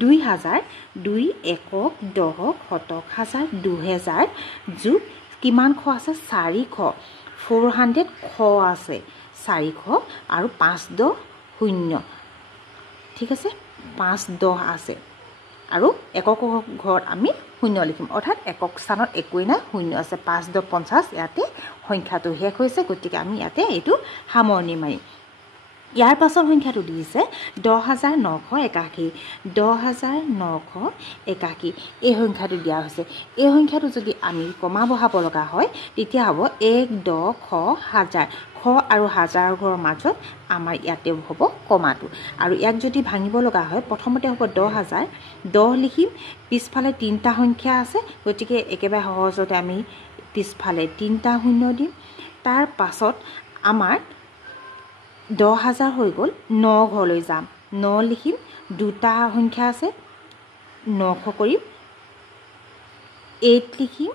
2000 2 একক দহক শতক হাজাৰ 2000 যোগ কিমান খ আছে 400 400 খ আছে 400 আৰু 510 0 ঠিক আছে 510 আছে আৰু একক ঘৰত আমি 0 লিখিম অৰ্থাৎ একক স্থানত একোই না 0 আছে 510 50 ইয়াতে সংখ্যাটো শেষ হৈছে গতিকে আমি ইয়াতে এইটো সামৰণি মাৰিম ইয়াৰ পাছৰ সংখ্যাটো দিছে 10981 10981 এই সংখ্যাটো দিয়া হৈছে এই সংখ্যাটো যদি আমি কমা বহাব লগা হয় তেতিয়া হ'ব 1 10 খ হাজাৰ খ আৰু হাজাৰৰ ঘৰৰ মাজত আমাৰ ইয়াতে হ'ব কমাটো আৰু ইয়াক যদি ভাঙিব লগা হয় প্ৰথমতে হ'ব 10000 10 লিখিম পিছফালে তিনটা সংখ্যা আছে গতিকে একেবাৰে সহজতে আমি পিছফালে তিনটা শূন্য দিম তাৰ পাছত আমাৰ 10000 হৈ গ'ল 9 ঘৰলৈ যাম 9 লিখিম দুটা সংখ্যা আছে 900 কৰিম 8 লিখিম